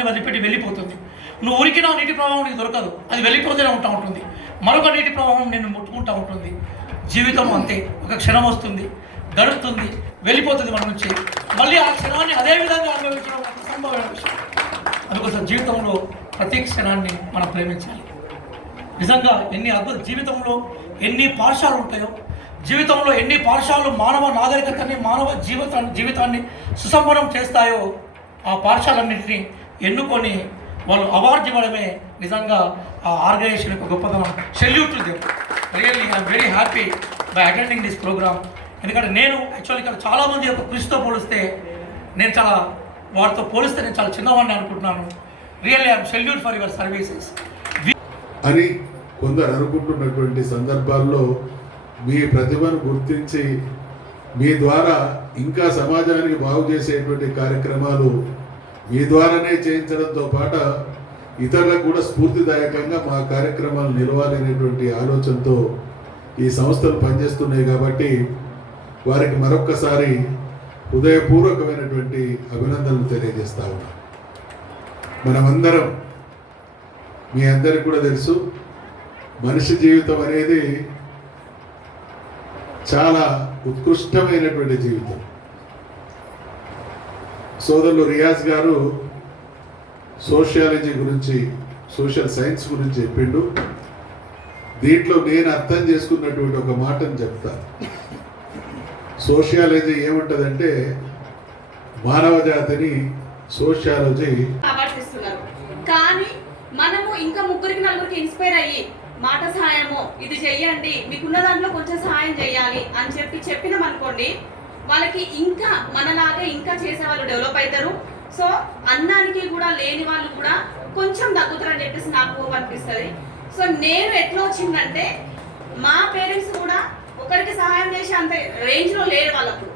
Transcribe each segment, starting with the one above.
ప్రవాహాన్ని వదిలిపెట్టి వెళ్ళిపోతుంది. నువ్వు ఉరికినా నీటి ప్రవాహం నీకు దొరకదు. అది వెళ్ళిపోతూనే ఉంటా ఉంటుంది. మరొక నీటి ప్రవాహం నేను ముట్టుకుంటా ఉంటుంది. జీవితం అంతే. ఒక క్షణం వస్తుంది. గడుపుతుంది. వెళ్ళిపోతుంది మన నుంచి. మళ్ళీ ఆ క్షణాన్ని అదే విధంగా అనుభవించడం విషయం. అందుకోసం జీవితంలో ప్రతి క్షణాన్ని మనం ప్రేమించాలి. నిజంగా ఎన్ని అద్భుత జీవితంలో ఎన్ని పాఠశాలు ఉంటాయో జీవితంలో ఎన్ని పాఠశాలలు మానవ నాగరికతని మానవ జీవితాన్ని జీవితాన్ని సుసంపన్నం చేస్తాయో ఆ పాఠశాలన్నింటినీ ఎన్నుకొని వాళ్ళు అవార్డు ఇవ్వడమే నిజంగా ఆ ఆర్గనైజేషన్ యొక్క గొప్పతనం. Salute to them really I'm very happy by attending this programme ఎందుకంటే నేను యాక్చువల్లీ ఇక్కడ చాలామంది యొక్క కృషితో పోలిస్తే నేను చాలా వారితో పోలిస్తే నేను చాలా చిన్నవాడిని అనుకుంటున్నాను. Really I'm salute for your services అని కొందరు అనుకుంటున్నటువంటి సందర్భాల్లో మీ ప్రతిభను గుర్తించి మీ ద్వారా ఇంకా సమాజానికి బాగు చేసేటువంటి కార్యక్రమాలు మీ ద్వారానే చేయించడంతో పాటు ఇతరులకు కూడా స్ఫూర్తిదాయకంగా మా కార్యక్రమాలు నిలవాలనేటువంటి ఆలోచనతో ఈ సంస్థలు పనిచేస్తున్నాయి కాబట్టి వారికి మరొక్కసారి హృదయపూర్వకమైనటువంటి అభినందనలు తెలియజేస్తా ఉన్నాం. మనమందరం మీ అందరికి కూడా తెలుసు మనిషి జీవితం అనేది చాలా ఉత్కృష్టమైనటువంటి జీవితం. సోదరులు రియాజ్ గారు సోషియాలజీ గురించి సోషల్ సైన్స్ గురించి చెప్పిండు. దీంట్లో నేను అర్థం చేసుకున్నటువంటి ఒక మాటను చెప్తా. సోషియాలజీ ఏముంటుందంటే మానవ జాతిని సోషియాలజీ కానీ మనము ఇంకా ముగ్గురికి నలుగురికి ఇన్స్పైర్ అయ్యి మాట సహాయము ఇది చెయ్యండి మీకున్న దాంట్లో కొంచెం సహాయం చేయాలి అని చెప్పి చెప్పినాం అనుకోండి వాళ్ళకి ఇంకా మనలాగా ఇంకా చేసే వాళ్ళు డెవలప్ అవుతారు. సో అన్నానికి కూడా లేని వాళ్ళు కూడా కొంచెం తగ్గుతారని చెప్పేసి నాకు అనిపిస్తుంది. సో నేను ఎట్లా వచ్చిందంటే మా పేరెంట్స్ కూడా ఒకరికి సహాయం చేసే అంత రేంజ్లో లేరు వాళ్ళకు.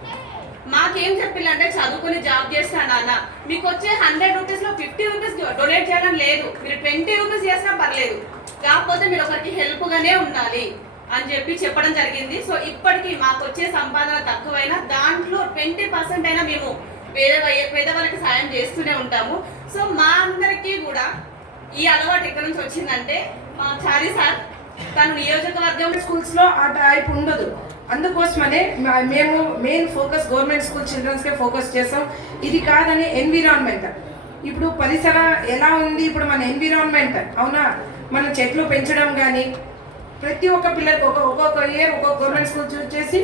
మాకేం చెప్పిల్లంటే చదువుకుని జాబ్ చేస్తాను నాన్న. మీకు వచ్చే హండ్రెడ్ రూపీస్లో ఫిఫ్టీ రూపీస్ డొనేట్ చేయడం లేదు. మీరు ట్వంటీ రూపీస్ చేసినా పర్లేదు. కాకపోతే మీరు ఒకరికి హెల్ప్గానే ఉండాలి. అని చెప్పి చెప్పడం జరిగింది. సో ఇప్పటికి మాకు వచ్చే సంపాదన తక్కువైనా దాంట్లో ట్వంటీ పర్సెంట్ అయినా మేము పేద పేదవాళ్ళకి సాయం చేస్తూనే ఉంటాము. సో మా అందరికీ కూడా ఈ అలవాటు ఎక్కడి నుంచి వచ్చిందంటే మా చారి సార్ తను నియోజకవర్గం స్కూల్స్లో ఆ టైప్ ఉండదు. అందుకోసమనే మేము మెయిన్ ఫోకస్ గవర్నమెంట్ స్కూల్ చిల్డ్రన్స్కే ఫోకస్ చేస్తాం. ఇది కాదని ఎన్విరాన్మెంట్. ఇప్పుడు పరిసర ఎలా ఉంది? ఇప్పుడు మన ఎన్విరాన్మెంట్. అవునా? మన చెట్లు పెంచడం కానీ ప్రతి ఒక్క పిల్లలకు ఒక ఒక్కొక్క ఇయర్ ఒక్కొక్క గవర్నమెంట్ స్కూల్ చూస్ చేసి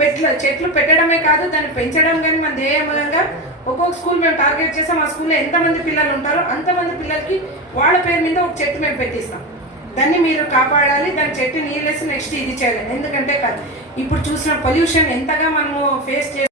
పెట్ల చెట్లు పెట్టడమే కాదు దాన్ని పెంచడం కానీ మన ధ్యేయమూలంగా ఒక్కొక్క స్కూల్ మేము టార్గెట్ చేస్తాం. ఆ స్కూల్లో ఎంతమంది పిల్లలు ఉంటారో అంతమంది పిల్లలకి వాళ్ళ పేరు మీద ఒక చెట్టు మేము పెట్టిస్తాం. దాన్ని మీరు కాపాడాలి దాని చెట్టు నీళ్ళేసి నెక్స్ట్ ఇది చేయాలి. ఎందుకంటే కాదు ఇప్పుడు చూసిన పొల్యూషన్ ఎంతగా మనము ఫేస్ చేసి